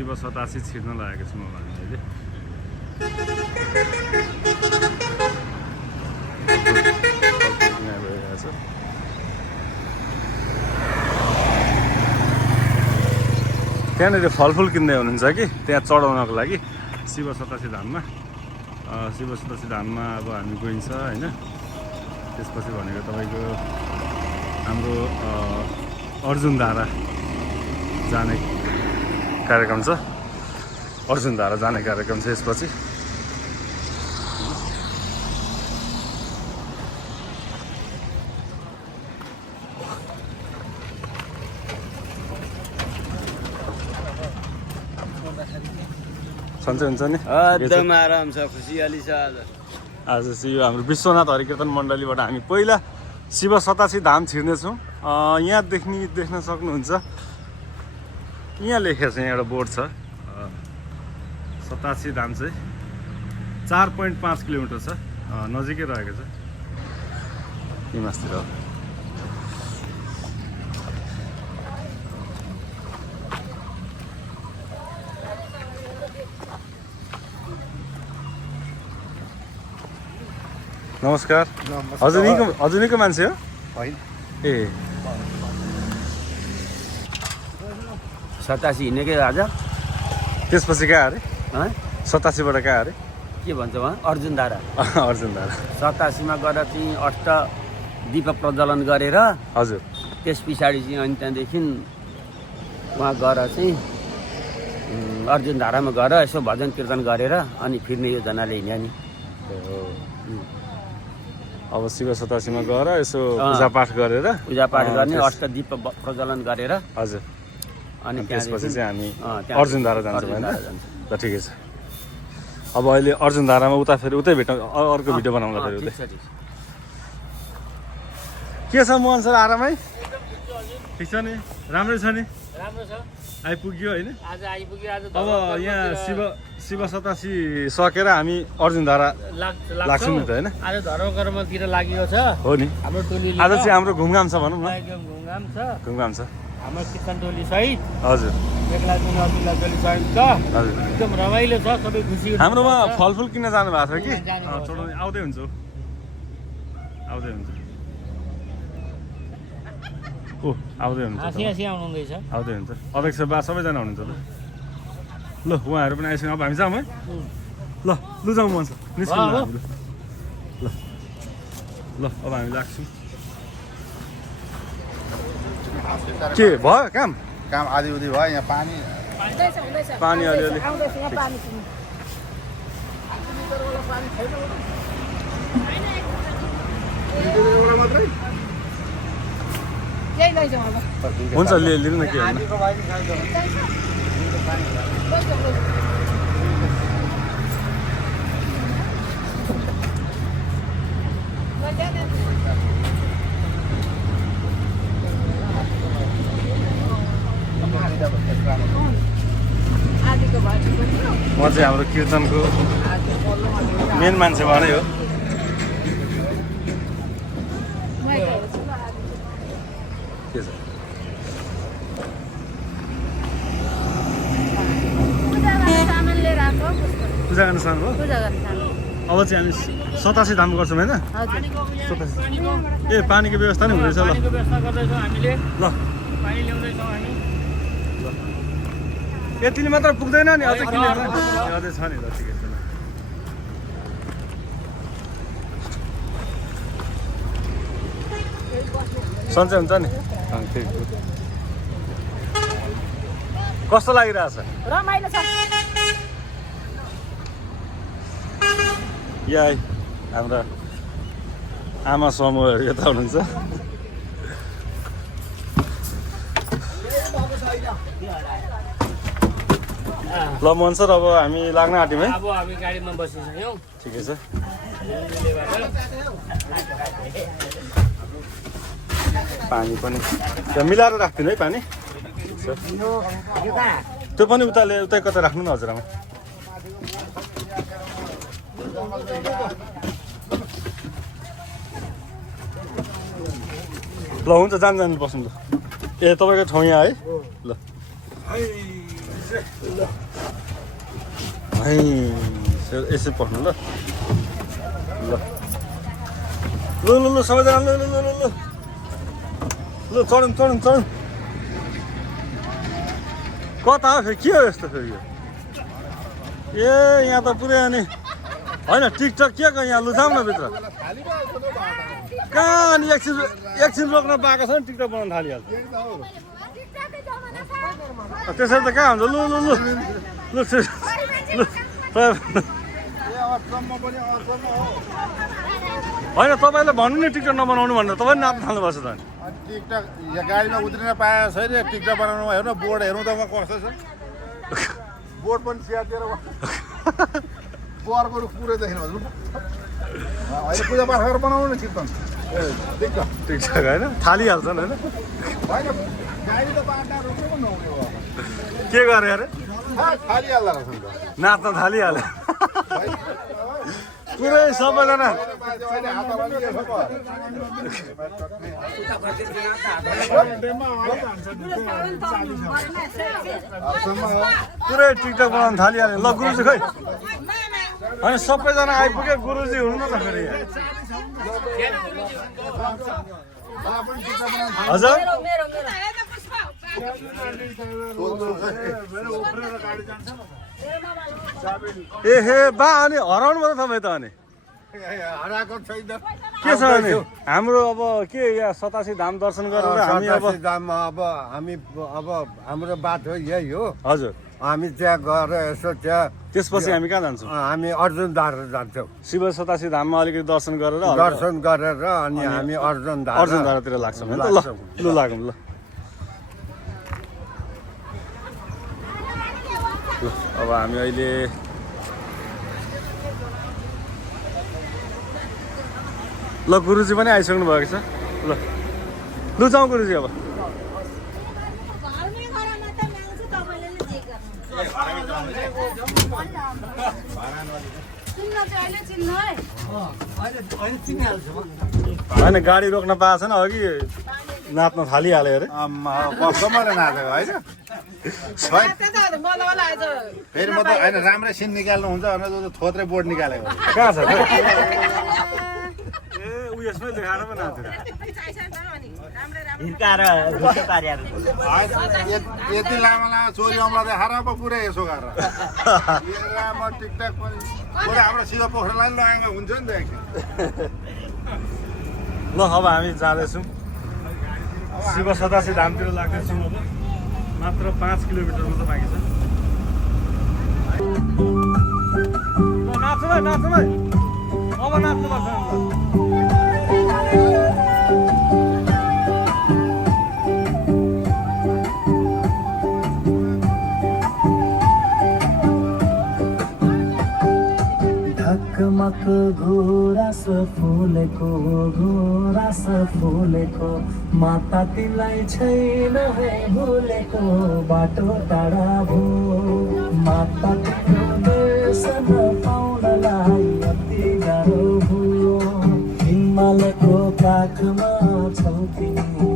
शिव 87 छिर्न लागेको छौँ अब हामी अहिले। त्यहाँनिर फलफुल किन्दै हुनुहुन्छ कि त्यहाँ चढाउनको लागि शिव 87 धाममा। शिव 87 धाममा अब हामी गइन्छ होइन। त्यसपछि भनेको तपाईँको हाम्रो अर्जुनधारा जाने कार्यक्रम छ। अर्जुनधारा जाने कार्यक्रम छ यसपछि। सन्चै हुन्छ नि? एकदम आराम छ, खुसियाली छ। आज चाहिँ यो हाम्रो विश्वनाथ हरिकीर्तन मण्डलीबाट हामी पहिला शिव 87 धाम छिर्नेछौँ। यहाँ देख्न सक्नुहुन्छ, यहाँ लेखेको छ, यहाँ एउटा बोर्ड छ। 87 धाम चाहिँ 4.5 किलोमिटर छ, नजिकै रहेको छ हिमासतिर। नमस्कार। हजुरको मान्छे हो? होइन, ए 87 हिँडेकै आज। त्यसपछि कहाँ अरे? 87बाट कहाँ अरे? के भन्छ उहाँ? अर्जुनधारा। अर्जुनधारा 87 मा गएर चाहिँ अष्ट दीप प्रज्वलन गरेर, हजुर, त्यस पछाडि चाहिँ अनि त्यहाँदेखि उहाँ गएर चाहिँ अर्जुनधारामा गएर यसो भजन कीर्तन गरेर अनि फिर्ने योजनाले हिँड्या नि। अब शिव 87 मा गएर यसो पूजापाठ गरेर, पूजापाठ गर्ने, अष्टदीप प्रज्वलन गरेर, हजुर, अनि त्यसपछि चाहिँ हामी त्यहाँ अर्जुनधारा जान्छौँ होइन। ल ठिकै छ। अब अहिले अर्जुनधारामा उता फेरि उतै भेट्नु, अर्को भिडियो बनाउँदा फेरि उतै। के छ मोहन सर, आरामै? ठिक छ नि? राम्रै छ नि? राम्रो छ। आइपुग्यो होइन? आज आइपुग्यो। आज अब यहाँ शिव 87 सकेर हामी अर्जुनधारा लाग्छौँ नि त होइन? आज धर्मकर्मतिर लागेको छ हो नि। हाम्रो टोली। आज चाहिँ हाम्रो घुमघाम छ भनौँ न। एकदम घुमघाम छ। घुमघाम छ। हाम्रो कीर्तन टोली सहित, हजुर, बेग्लाजुन अब्दुल्ला टोली सहित छ। हजुर, एकदम रमाइलो छ, सबै खुसी। हाम्रोमा फलफुल किन्न जानु भएको छ कि चढाउने। आउँदै हुन्छ, आउँदै हुन्छ। ओ आउँदै हुन्छ, हाँसी हाँसी आउनुहुँदैछ। आउँदै हुन्छ। अध्यक्ष बा सबैजना हुनुहुन्छ ल। ल उहाँहरू पनि आइसक्नु। अब हामी जाउँ है। ल लु जाउँ मन छ, निस्कौँ न हामी। ल ल अब हामी लाग्छौँ। के भयो काम? काम आधी उधी भयो। यहाँ पानी पानी अलिअलि। हुन्छ लिनु न, के होइन। म चाहिँ हाम्रो कीर्तनको मेन मान्छे भनै हो। के छ? पूजा गर्न सानो हो? अब चाहिँ हामी 87 धाम गर्छौँ होइन? 87। ए पानीको व्यवस्था नि हुँदैछ। ल पानीको व्यवस्था गर्दैछौँ हामीले। ल पानी ल्याउँदैछौँ हामी। यतिले मात्र पुग्दैन नि, अझै किन अझै छ नि। ल ठिकै छ। सन्चै हुन्छ नि? कस्तो लागिरहेछ? रमाइलो छ। यहाँ हाम्रा आमा समूहहरू यता हुनुहुन्छ। ल मोहन सर, अब हामी लाग्न आँट्यौँ है। अब हामी गाडीमा बसिसक्यौँ। ठिकै छ। पानी पनि त्यहाँ मिलाएर राख्दिनु है पानी। त्यो पनि उतै कतै राख्नु न हजुरआमा। ल हुन्छ, जानु बस्नु ल। ए तपाईँको ठाउँ यहाँ है? ल है यसै पर्नु ल ल ल ल ल सबैजना ल ल ल ल ल ल चढौँ चढौँ चढौँ कता हो फेरि के हो यस्तो फेरि यो ए यहाँ त पुरै अनि होइन टिकटक के को यहाँ लुजाउँ न भित्र कहाँ अनि एकछिन रोक्न पाएको छ नि टिकटक बनाउनु थालिहाल्छ त्यसरी त कहाँ हुन्छ लु लु लु लु लु होइन तपाईँले भन्नु नि टिकटक नबनाउनु भनेर तपाईँ पनि नाप्नु थाल्नु भएको छ त टिकटक यहाँ गाडीमा उत्रिन पाएको छैन टिकटक बनाउनु हेर्नु बोर्ड हेर्नु त कस्तो छ बोर्ड पनि स्याहार बरको पुरै देखेन हजुर अहिले पूजा पाठ गरेर बनाउनु न कीर्तन टिकटक टिकटक होइन थालिहाल्छन् होइन होइन गाडी त बाटा रोक्नु पनि नहुने हो के गरे अरे थालिहाल्दा रहेछ नि त नाच्न थालिहाल्यो पुरै सबैजना पुरै टिकटक बनाउनु थालिहाल्यो ल गुरुजी खै होइन सबैजना आइपुग्यो गुरुजी हुनु न त फेरि हजुर ए हे बा अनि हराउनु भयो तपाईँ त अनि हराएको छैन के छ अनि हाम्रो अब के यहाँ 87 धाम दर्शन गरेर हामी अब दाममा हामी हाम्रो बाटो यही हो हजुर हामी त्यहाँ गएर यसो त्यहाँ त्यसपछि हामी कहाँ जान्छौँ हामी अर्जुन धार जान्छौँ शिव 87 धाममा अलिकति दर्शन गरेर दर्शन गरेर अनि हामी अर्जुन धारातिर लाग्छौँ होइन त ल लु लागौँ ल अब हामी अहिले ल गुरुजी पनि आइसक्नु भएको छ ल लु जाउँ गुरुजी अब होइन गाडी रोक्न पाएको छैन अघि नाच्न थालिहाल्यो अरे कमले नाचेको होइन फेरि म त होइन राम्रै सिन निकाल्नु हुन्छ भनेर थोत्रै बोर्ड निकालेको कहाँ छ ए उयसमै देखाएर पो नाचेर यति लामो लामो चोरी अम्ला देखाएर पो पुरै यसो गरेर लामो टिकटक पनि पुरै हाम्रो शिव पोखरालाई लगाएको हुन्छ नि त एकछिन ल अब हामी जाँदैछौँ शिव 87 धामतिर लाग्दैछौँ अब मात्र 5 किलोमिटर मात्र बाँकी छ नाच्नु है नाच्नु है अब नाच्नुपर्छ ढकमक घोरास फुलेको माता तिमीलाई छैन है भुलेको बाटो टाढा भो माता तिम्रो दर्शन पाउनलाई अति गाह्रो भयो हिमालयको काखमा छौ तिमी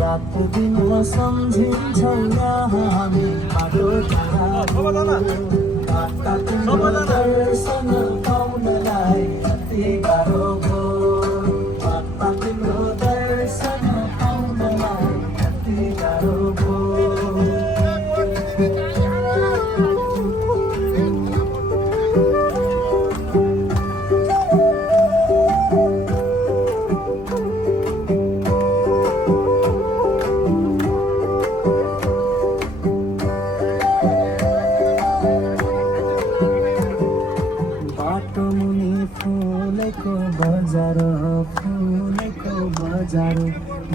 रात दिन सम्झिन्छौ यहाँ हामी बाटो टाढा भो माता तिम्रो दर्शन पाउनलाई अति गाह्रो भयो माता तिम्रो दर्शन पाउनलाई अति गाह्रो भयो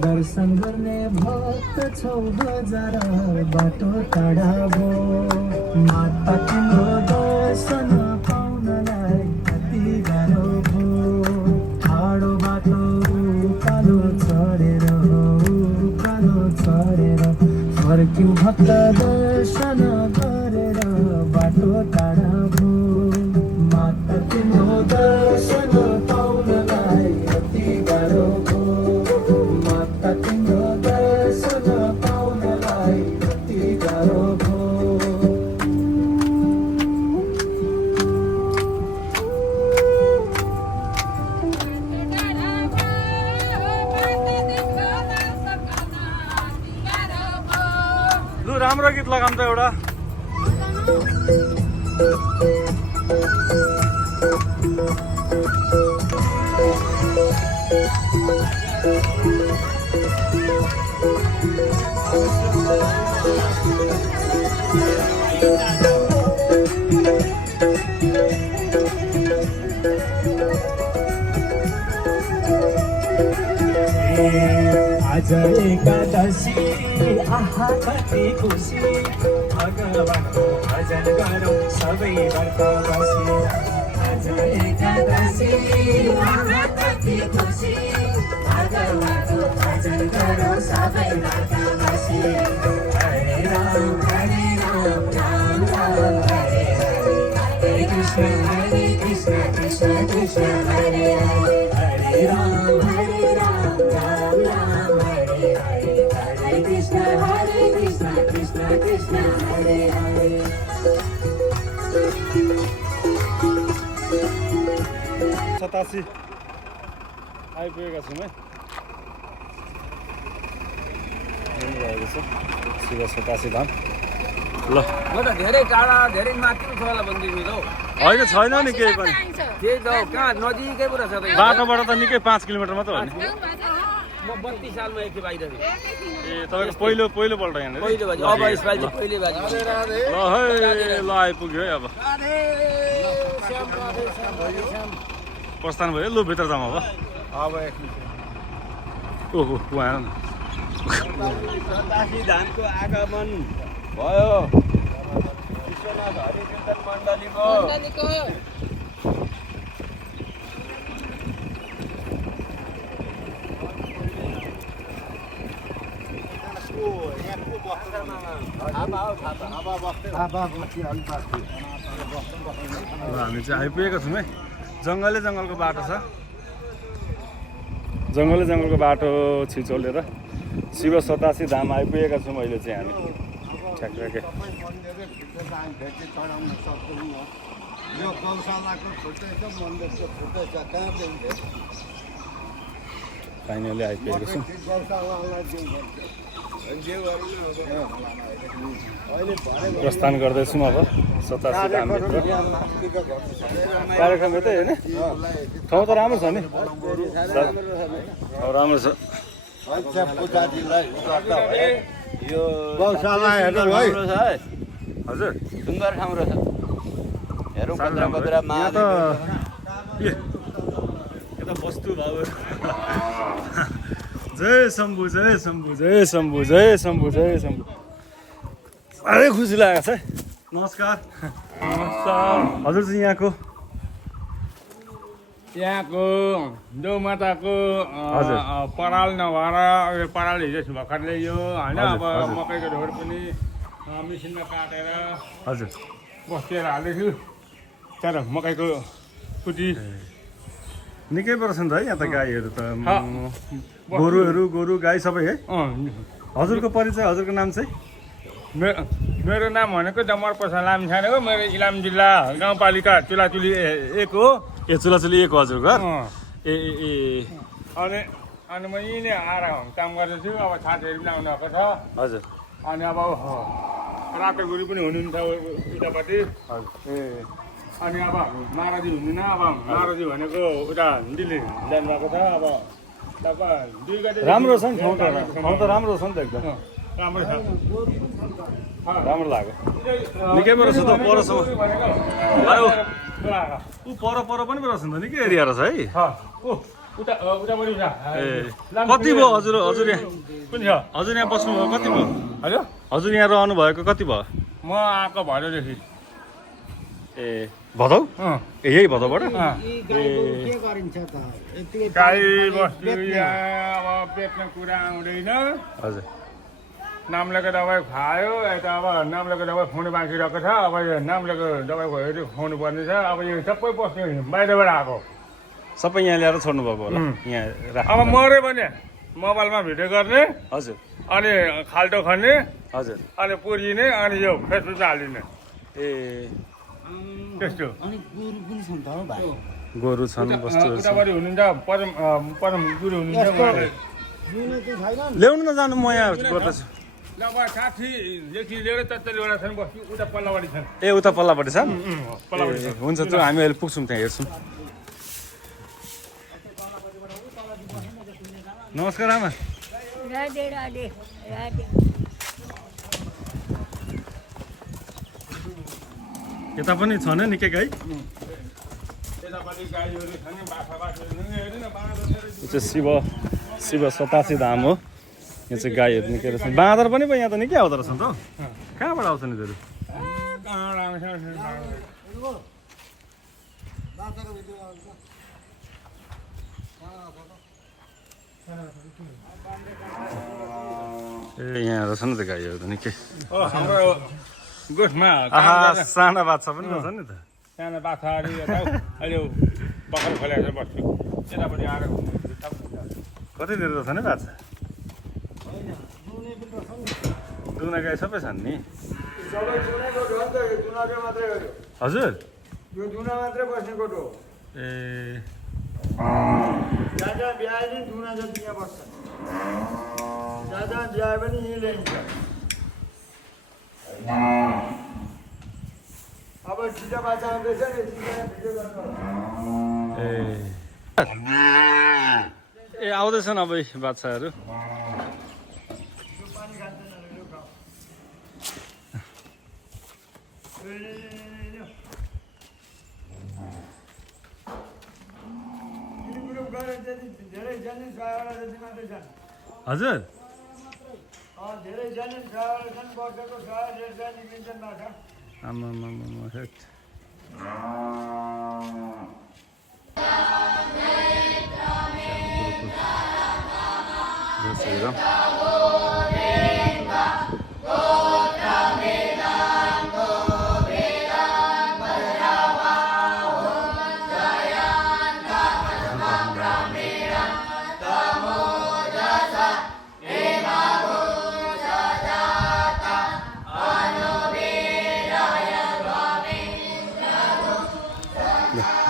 दर्शन गर्ने भक्त छौ हजार बाटो टाढा भो माता तिम्रो दर्शन पाउनलाई कति गाह्रो भो ठाडो बाटो उकालो चढेर फर्क्यौँ भक्त दर्शन गरेर बाटो टाढा भो माता तिम्रो दर्शन पाउनलाई कति गाह्रो भो माता तिम्रो दर्शन पाउनलाई राम्रो गीत लगाम त एउटा आज एकादशी आहा कति खुसी भगवानको भजन गरौँ सबै वर्ग बसी आज एकादशी आहा कति खुसी भगवानको भजन गरौँ सबै वर्ग बसी हरे राम राम राम हरे हरे कृष्ण कृष्ण कृष्ण हरे हरे हरे राम राम राम हरे हरे हरे कृष्ण कृष्ण कृष्ण हरे हरे 87 आइपुगेका छौँ है भएको छ शिव 87 धाम ल म त धेरै टाढा धेरै माथि छ होला भन्दिनु त होइन छैन नि केही पनि त्यही त कहाँ नजिकै पुरा छ त बाटोबाट त निकै 5 किलोमिटर मात्र हो नि म 32 सालमा एकखेप आइरहेको ए तपाईँको पहिलोपल्ट यहाँनिर पहिलो बाजी अब यसपालि चाहिँ पहिलो बाजी ल है ल आइपुग्यो है अब प्रस्थान भयो लु भित्र जाउँ अब ओहो उहाँ धामको आगमन भयो विश्वनाथ हरि कीर्तन मण्डलीको हामी चाहिँ आइपुगेका छौँ है जङ्गलको बाटो छ जङ्गलको बाटो छिचोलेर शिव 87 धाम आइपुगेका छौँ अहिले चाहिँ हामी ठ्याक्कै यो गौशालाको छुट्टै छ मन्दिरको छुट्टै छ कहाँ दिन्छ फाइनली आइपुगेको छौँ प्रस्थान गर्दैछौँ अब 87 धामभित्र कार्यक्रम यतै होइन ठाउँ त राम्रो छ नि राम्रो छ यो गौशाला हेर्नु है हजुर सुन्दर ठाउँ रहेछ हेरौँ कत्रा यहाँ त यता बस्तु बाबु जय शम्भु जय शम्भु जय शम्भु जय शम्भु जय शम्भु साह्रै खुसी लागेको छ है नमस्कार हजुर चाहिँ यहाँको देउमाताको हजुर। पराल नभएर पराल हिजो भर्खर ल्याइयो होइन हजुर, अब हजुर। मकैको ढोड पनि मिसिनमा काटेर हजुर बस्तेर हाल्दैछु तर मकैको कुटी निकै पर्छ नि त है यहाँ त गाईहरू त गोरु गाई सबै है हजुरको परिचय हजुरको नाम चाहिँ मेरो नाम भनेको डमर प्रसाद लामिछाने हो मेरो इलाम जिल्ला गाउँपालिका चुलाचुली 1 हो ए चुलाचुली 1 हजुर घर ए अनि म यहीँ आएर काम गर्दैछु अब साथीहरू पनि आउनुभएको छ हजुर अनि अब रातो गुरु पनि हुनुहुन्छ उतापट्टि हजुर अनि अब महाराजी हुनुहुन्न अब महाराजी भनेको उता दिल्ली जानुभएको छ अब तपाईँ 2 गते राम्रो छ नि ठाउँ त राम्रो छ नि त एकदम राम्रो छ राम्रो लाग्यो निकै पो रहेछ त परसम्म ऊ पर पनि पो रहेछ नि त निकै एरिया रहेछ है उतापट्टि ए कति भयो हजुर यहाँ कुन छ हजुर यहाँ बस्नुभयो कति भयो हजुर हजुर यहाँ रहनु भएको कति भयो म आएको भएदेखि ए भदौ ए यही भदौबाट के गरिन्छ त यति गाई बस्तु यहाँ अब बेच्ने कुरा आउँदैन हजुर नाम्लेको दबाई खायो यता अब नाम्लेको दबाई खुवाउनु बाँकी रहेको छ अब यो नाम्लेको दबाई खुवाएर खुवाउनु पर्ने छ अब यो सबै बस्नु बाहिरबाट आएको सबै यहाँ ल्याएर छोड्नु भएको होला यहाँ अब मऱ्यो भने मोबाइलमा भिडियो गर्ने हजुर अनि खाल्टो खन्ने हजुर अनि पुर्जिने अनि यो फेसबुकमा हालिदिने ए त्यस्तो गोरु छन् बस्तुहरू छन् उतापट्टि हुनुहुन्छ परम गुरु हुनुहुन्छ ल्याउनु न जानु म यहाँ गर्दैछु लगभग 60देखि लिएर 70वटा छन् बस्ती उता पल्लापट्टि छन् ए उता पल्लापट्टि छ पल्लापट्टि ए, हुन्छ त्यो हामी अहिले पुग्छौँ त्यहाँ हेर्छौँ नमस्कार आमा राधे राधे राधे यता पनि छ नि निकै गाई यतापट्टि गाईहरू छन् बाछा बाछाहरू हेर्नु न बाँदरहरू यो चाहिँ शिव 87 धाम हो यो चाहिँ गाईहरू निकै रहेछन् बाँदर पनि पो यहाँ त निकै आउँदो रहेछन् त हौ कहाँबाट आउँछन् यिनीहरू कहाँबाट आउँछ ए यहाँ रहेछ नि त गाईहरू त निकै हाम्रो गोठमा आहा साना बाछा पनि रहेछ नि त सानो बाछाहरू यता अहिले पक्कर खोलेको छ बस्छु यतापट्टि आएर कति धेरै रहेछ नि बाछा दुना गाई सबै छन् नि सबै दुनाको हो नि त यो दुनाको मात्रै हो हजुर यो दुना मात्रै बस्नेको हो ए जहाँ जहाँ भ्याए नि दुना जति यहाँ बस्छ जहाँ जहाँ भ्याए पनि यहीँ ल्याइन्छ अब छिटो बाछा आउँदैछ नि भिडियो गर्नु ए आउँदैछन् अब बाछाहरू धेरै जाने 6वटा जति मात्रै छन् हजुर धेरै जाने 6वटा छन् वर्षको 6 डेढ निक्लिन्छन् बाछा आमा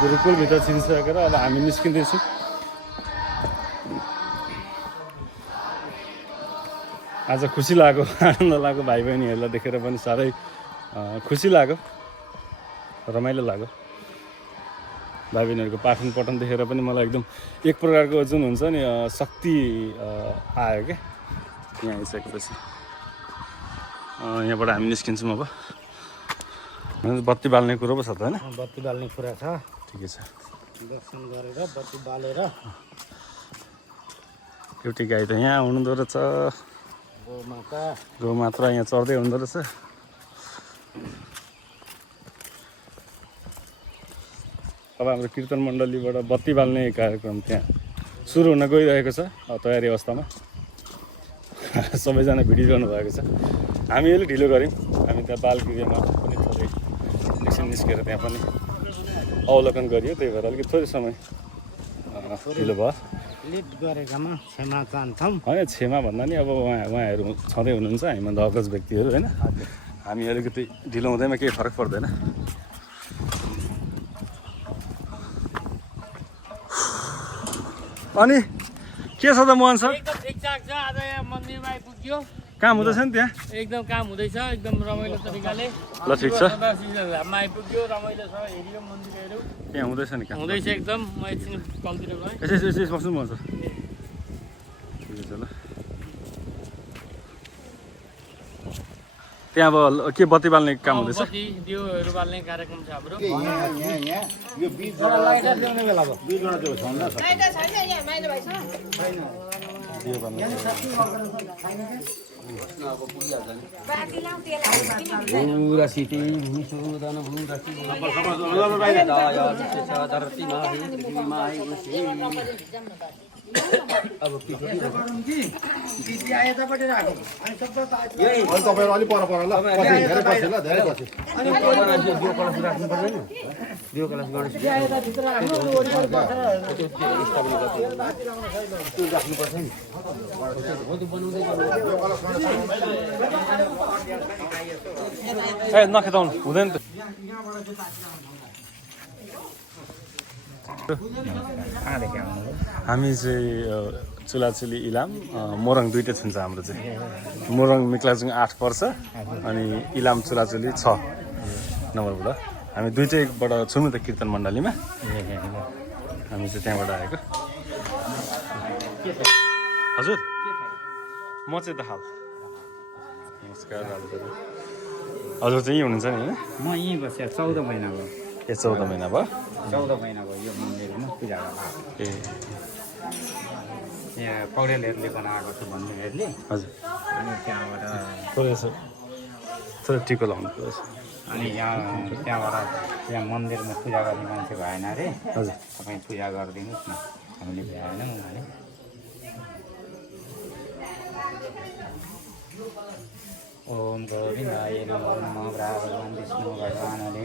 गुरुकुलभित्र छिरिसकेर अब हामी निस्किँदैछौँ आज खुसी लाग्यो आनन्द लाग्यो भाइ बहिनीहरूलाई देखेर पनि साह्रै खुसी लाग्यो रमाइलो लाग्यो भाइ बहिनीहरूको पाठन पठन देखेर पनि मलाई एकदम एक प्रकारको जुन हुन्छ नि शक्ति आयो क्या यहाँ आइसकेपछि यहाँबाट हामी निस्किन्छौँ अब बत्ती बाल्ने कुरो पो छ त होइन बत्ती बाल्ने कुरा छ ठिकै छ दर्शन गरेर बत्ती बालेर एउटी गाई त यहाँ हुनुहुँदो रहेछ गौ मात्रा यहाँ चढ्दै हुँदो रहेछ अब हाम्रो कीर्तन मण्डलीबाट बत्ती बाल्ने कार्यक्रम त्यहाँ सुरु हुन गइरहेको छ तयारी अवस्थामा सबैजना भिडिरहनु भएको छ हामी अलिक ढिलो गऱ्यौँ हामी त्यहाँ बालगृहमा पनि थोरै एकछिन निस्केर त्यहाँ पनि अवलोकन गरियो त्यही भएर अलिकति थोरै समय ढिलो भयो लेट गरेकामा क्षमा चाहन्छौँ होइन क्षमा भन्दा नि अब उहाँहरू छँदै हुनुहुन्छ हामीभन्दा अग्रज व्यक्तिहरू होइन हामी अलिकति ढिलो हुँदैमा केही फरक पर्दैन अनि के छ त मोहन सर एकदम ठिकठाक छ आज यहाँ मन्दिरमा आइपुग्यो काम हुँदैछ नि त्यहाँ एकदम काम हुँदैछ एकदम रमाइलो तरिकाले ल ठिक छ धाममा आइपुग्यो रमाइलो छ हेऱ्यो मन्दिरहरू त्यहाँ हुँदैछ नि काम हुँदैछ एकदम म एकछिन कलतिर गएँ यसो बस्नु मोहन सर ठिकै छ ल त्यहाँ अब के बत्ती बाल्ने काम हुँदैछ बत्ती दियोहरू बाल्ने कार्यक्रम छ हाम्रो यो बीचबाट ल्याउने बेला भयो बीचबाट त्यो छ न पुरा सिटी मिसो दाना पुरा अब तपाईँहरू अलिक पर ल पछि धेरै पछि ल धेरै पछि दियो कलश गणेश राख्नुपर्छ नि ए नखेताउनु हुँदैन त हामी चाहिँ चुलाचुली इलाम मोरङ दुइटै छुन्छ हाम्रो चाहिँ मोरङ मिक्लाजुङ 8 पर्छ अनि इलाम चुलाचुली 6 नम्बरबाट हामी दुइटैबाट छौँ नि त कीर्तन मण्डलीमा हामी चाहिँ त्यहाँबाट आएको हजुर म चाहिँ दाहाल नमस्कार दाजुहरू हजुर चाहिँ यहीँ हुनुहुन्छ नि होइन म यहीँ बसेँ 14 महिना भयो ए 14 महिना भयो 14 महिना भयो यो मन्दिरमा पूजा गर्न ए यहाँ पौडेलहरूले बनाएको छ भन्नेहरूले हजुर अनि त्यहाँबाट थोरै टिको लाउनु पर्छ अनि त्यहाँबाट यहाँ मन्दिरमा पूजा गर्ने मान्छे भएन अरे हजुर तपाईँ पूजा गरिदिनुहोस् न हामीले भएनौँ भने ओम गोविन्दाय नमो नमः भगवान् विष्णु भगवानले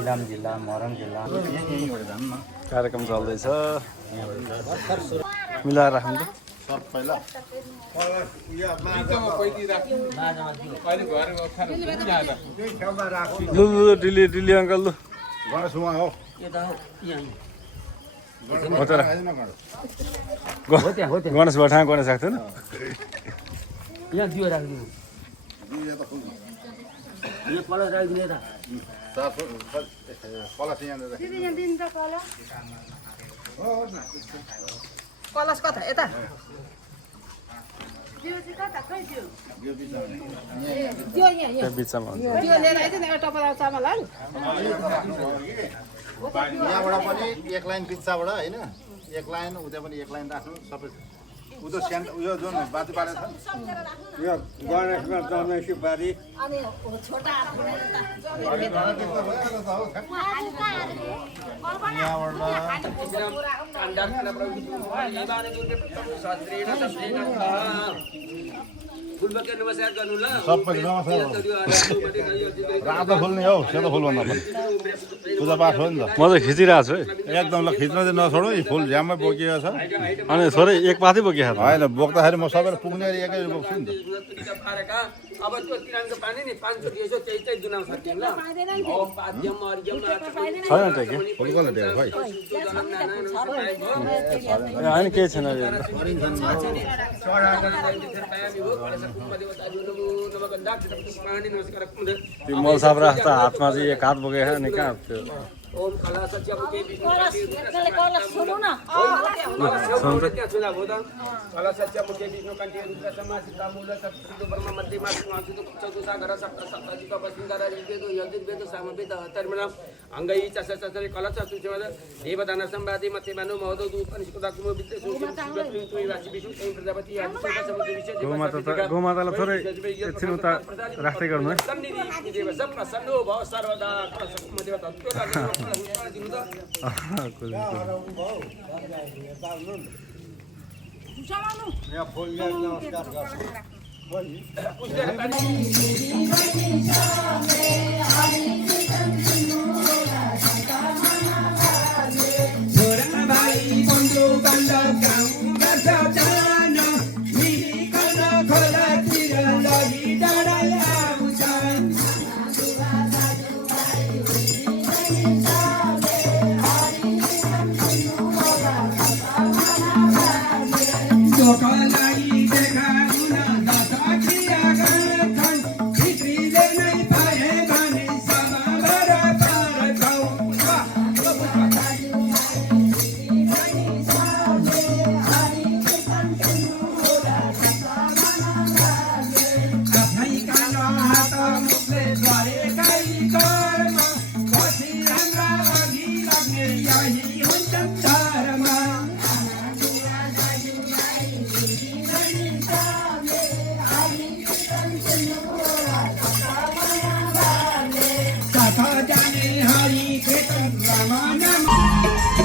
इलाम जिल्ला मोरङ जिल्ला कार्यक्रम चल्दैछ मिलाएर राख्नु त पहिला लु लु डिली डिली अङ्कल लु गणेश उहाँ हो गणेश भठाङ गणेश राख्थ्यो नि यहाँ दियो राखिदिनु यहाँ पल्लो राखिदिनु यता कलश कता यता त्यहाँ बिचमा हुन्छ त्यो लिएर आइदियो नि एउटा टपरा चामल हाल यहाँबाट पनि एक लाइन पिच्चाबाट होइन एक लाइन उता पनि एक लाइन राख्नु सबै उता सेन्ट उयो जुन बाटो पारेको छ यो गणेशमा दमेसी बारी अनि छोटा सबै नमस्कार रातो फुल नि हौ सेतो फुल भन्दा पनि पूजापाठ हो नि त म चाहिँ खिचिरहेको छु है एकदम ल खिच्न चाहिँ नछोडौँ यी फुल झ्याममै बोकिएको छ अनि थोरै एक पातै बोकिया होइन बोक्दाखेरि म सबैलाई पुग्ने गरी एकै बोक्छु नि त अब त्यो तिरानको पानी नि 5 चोटि यसो त्यही दुनाउँछ तिमीलाई ओम पाद्यम अर्घ्यम छैन त के फुलको दिएको खै ए होइन केही छैन त्यो मलसाप राख्दा हातमा चाहिँ एक हात बोकेको अनि कहाँ त्यो ओम कला सच्चा मुखे कलश सुन्नु न कला सच्चा मुखे विष्णु कंठे रुद्र समा सीता मूल सप्तृतो ब्रह्म मध्य मास वासुतो चतुसागर सप्त सप्ताजी का पसिंदारा ऋग्वेदो यजुर्वेद सामवेद अथर्वणाम अंगई चसचरे कला चतुर्वेद देवदान संवादे मते मानो महोदय उपनिषद कुम विद्य सुशिव वासी विष्णु ऐ प्रजापति आदि समुद्र विषय गोमातालाई थोरै एकछिन उता राख्दै गर्नु है देव सब प्रसन्नो भव सर्वदा देवता यहाँ फुल नमस्कार गर्छ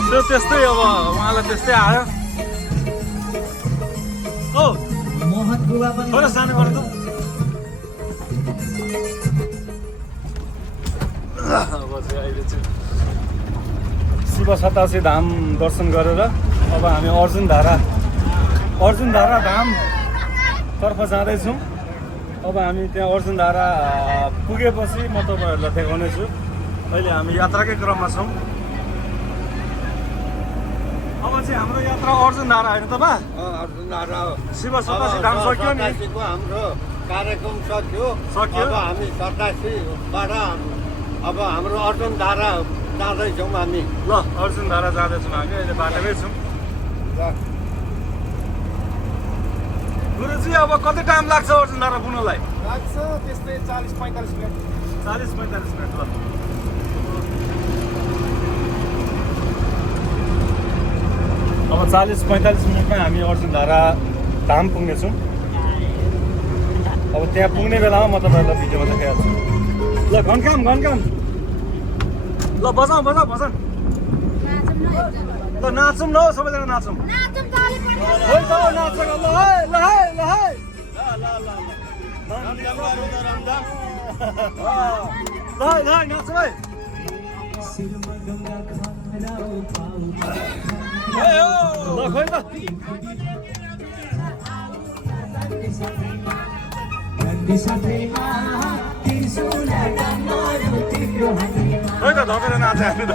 त्यो त्यस्तै अब उहाँलाई त्यस्तै आयो ओ थोरै सानो गर्नु त अब चाहिँ अहिले चाहिँ शिव सतासी धाम दर्शन गरेर अब हामी अर्जुनधारा धामतर्फ जाँदैछौँ अब हामी त्यहाँ अर्जुनधारा पुगेपछि म तपाईँहरूलाई देखाउनेछु अहिले हामी यात्राकै क्रममा छौँ अब भनेपछि हाम्रो यात्रा अर्जुन धारा होइन त बा अर्जुन धारा हो। शिव सतासी धाम सक्यो नि सतासीको हाम्रो कार्यक्रम सक्यो। सक्यो। अब हामी 87बाट अब हाम्रो अर्जुन धारा जाँदैछौँ हामी। ल अर्जुन धारा जाँदैछौँ हामी अहिले बाटोमै छौँ गुरुजी अब कति टाइम लाग्छ अर्जुन धारा पुग्नलाई लाग्छ त्यस्तै 40-45 मिनट 40-45 मिनट ल अब 40-45 मिनटमा हामी अर्जुन धारा धाम पुग्नेछौँ अब त्यहाँ पुग्ने बेलामा म तपाईँहरूलाई भिडियोमा देखाइहाल्छु ल घनकाम ल बजाउँ भजन ल नाचौँ न हौ सबैजना नाचौँ होइ त नाचेको ल है ल नाचौँ है ल खोइ त खोइ त धपेर नाचे हामी त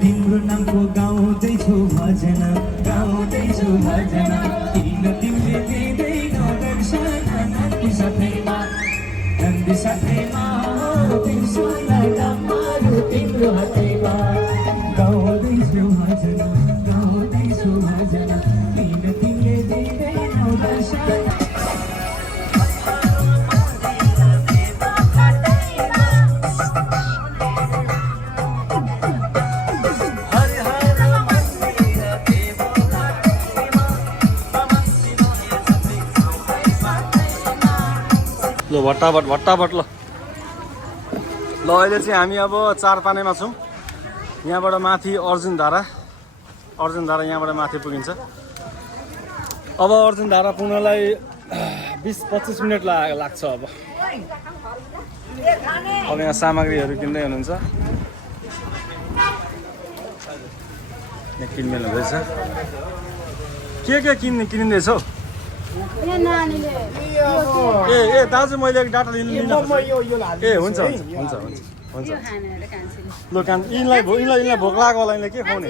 तिम्रो नामको गाउँदैछु भजन किन तिमीले दिँदैनौ दर्शन नन्दी साथैमा तिम्रो डम्बरू तिम्रो हातैमा गाउँदैछु भजन किन तिमीले दिँदैनौ दर्शन ल भट्टाभट ल अहिले चाहिँ हामी अब चारपानेमा छौँ यहाँबाट माथि अर्जुन धारा यहाँबाट माथि पुगिन्छ अब अर्जुन धारा पुग्नलाई 20-25 मिनट लाग्छ अब यहाँ सामग्रीहरू किन्दै हुनुहुन्छ यहाँ किनमेल हुँदैछ के किनिँदैछ हौ ए दाजु मैले डाटा लिन ए हुन्छ ल यिनलाई भोक लाग्यो होला यिनले के खुवाउने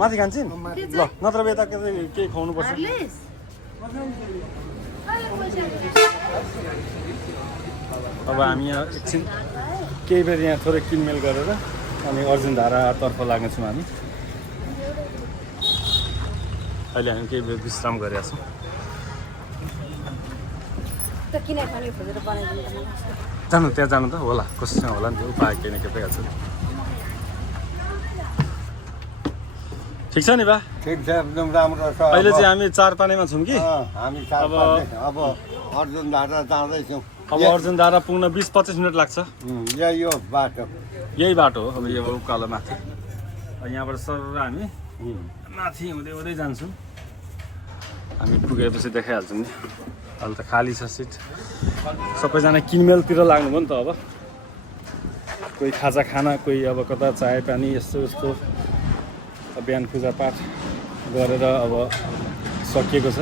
माथि खान्छन् ल नत्र यता केही खुवाउनु पर्छ अब हामी यहाँ एकछिन केही बेर यहाँ थोरै किनमेल गरेर अनि अर्जुन धारातर्फ लाग्नेछौँ हामी अहिले हामी केही बेर विश्राम गरेका छौँ जानु त्यहाँ जानु त होला कसैसँग होला नि त्यो उपाय केही न केही भइहाल्छ ठिक छ नि बा ठिक छ एकदम राम्रो छ। अहिले चाहिँ हामी चारपानेमा छौँ कि हामी अब अर्जुन धारा जाँदैछौँ। अब अर्जुन धारा पुग्न 20-25 मिनट लाग्छ यो बाटो यही बाटो हो अब यो उकालो माथि यहाँबाट सर हामी माथि हुँदै जान्छौँ हामी पुगेपछि देखाइहाल्छौँ नि अहिले त खाली छ सिट सबैजना किनमेलतिर लाग्नुभयो नि त अब कोही खाजा खाना कोही अब कता चाय पानी यस्तो बिहान पूजापाठ गरेर अब सकिएको छ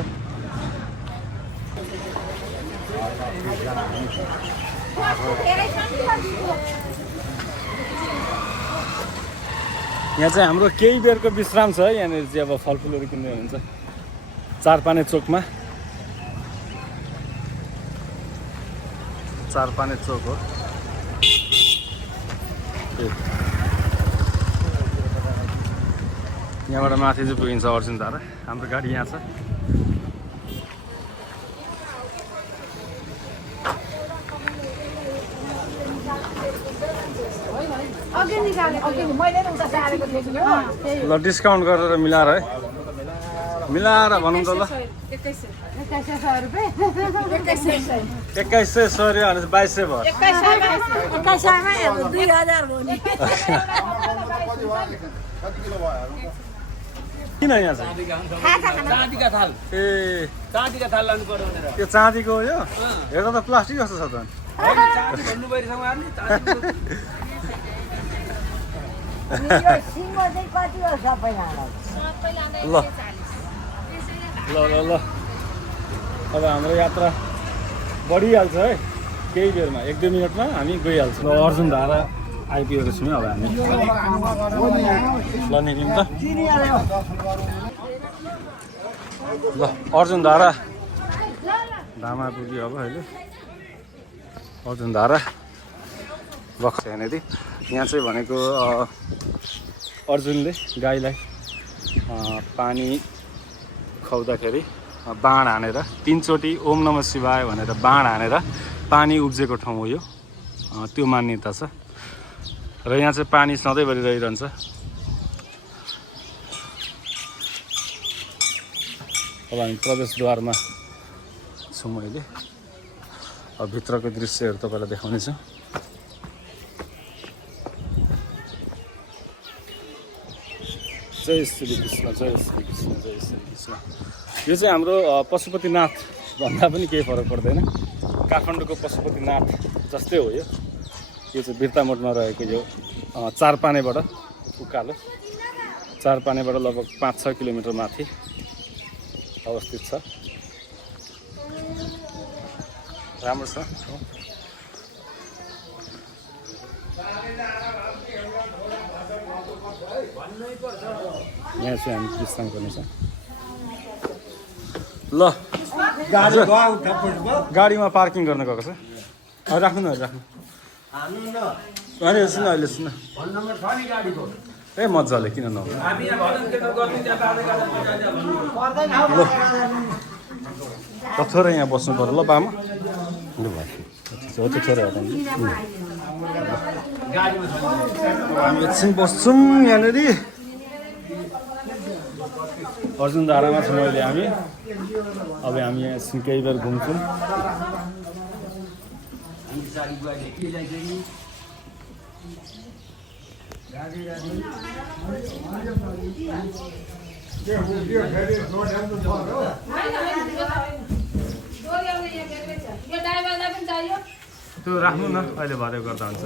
यहाँ चाहिँ हाम्रो केही बेरको विश्राम छ यहाँनिर चाहिँ अब फलफुलहरू किन्दै हुनुहुन्छ चारपाने चोकमा चारपाने चोक हो यहाँबाट माथि चाहिँ पुगिन्छ अर्जुन धारा हाम्रो गाडी यहाँ छ अघि निकालेको मैले नि उता सारेको थिएँ कि हो त्यही ल डिस्काउन्ट गरेर मिलाएर है मिलाएर भनौँ त ल 2100 रुपियाँ 2100 2100 सरी भने 2200 भयो 2100 मा 2000 हो नि कति किलो भयो किन यहाँ चाहिँ चाँदीका थाल ए चाँदीका थाल लानु पर्यो भनेर त्यो चाँदीको हो यो हेर्दा त प्लास्टिक जस्तो छ त चाँदी भन्नु पऱ्यो उहाँहरूले चाँदीको यो सिङ्गो चाहिँ कति हो सबै ल ल ल ल अब हाम्रो यात्रा बढिहाल्छ है केही बेरमा 1-2 मिनटमा हामी गइहाल्छौँ ल अर्जुन धारा आइपुगेको छौँ अब हामी ल निक्लिउँ त ल अर्जुन धारा धामा पुग्यो अब अहिले अर्जुन धारा बक्स यहाँनिर यहाँ चाहिँ भनेको अर्जुनले गाईलाई पानी खुवाउँदाखेरि बाण हानेर 3 चोटि ओम नमः शिवाय भनेर बाण हानेर पानी उब्जेको ठाउँ हो यो त्यो मान्यता छ र यहाँ चाहिँ पानी सधैँभरि रहिरहन्छ अब हामी प्रवेशद्वारमा छौँ अहिले अब भित्रको दृश्यहरू तपाईँलाई देखाउनेछु जय श्री कृष्ण जय श्री कृष्ण जय श्री कृष्ण यो चाहिँ हाम्रो पशुपतिनाथ भन्दा पनि केही फरक पर्दैन काठमाडौँको पशुपतिनाथ जस्तै हो यो चाहिँ बिर्तामोडमा रहेको यो चारपानेबाट उकालो चारपानेबाट लगभग 5-6 किलोमिटर माथि अवस्थित छ राम्रो छ यहाँ चाहिँ हामी विश्राम गर्नेछ ल गाडीमा पार्किङ गर्न गएको छ राख्नु न राख्नु अहिले सुन अहिले सुन ए मजाले किन न ल थोरै यहाँ बस्नु पर्यो ल बामा लु भाइ हो त्यो थोरै हामी एकछिन बस्छौँ यहाँनिर अर्जुन धारामा छौँ अहिले हामी अब हामी यहाँ एकछिन केही बेर घुम्छौँ त्यो राख्नु न अहिले भरे गर्दा हुन्छ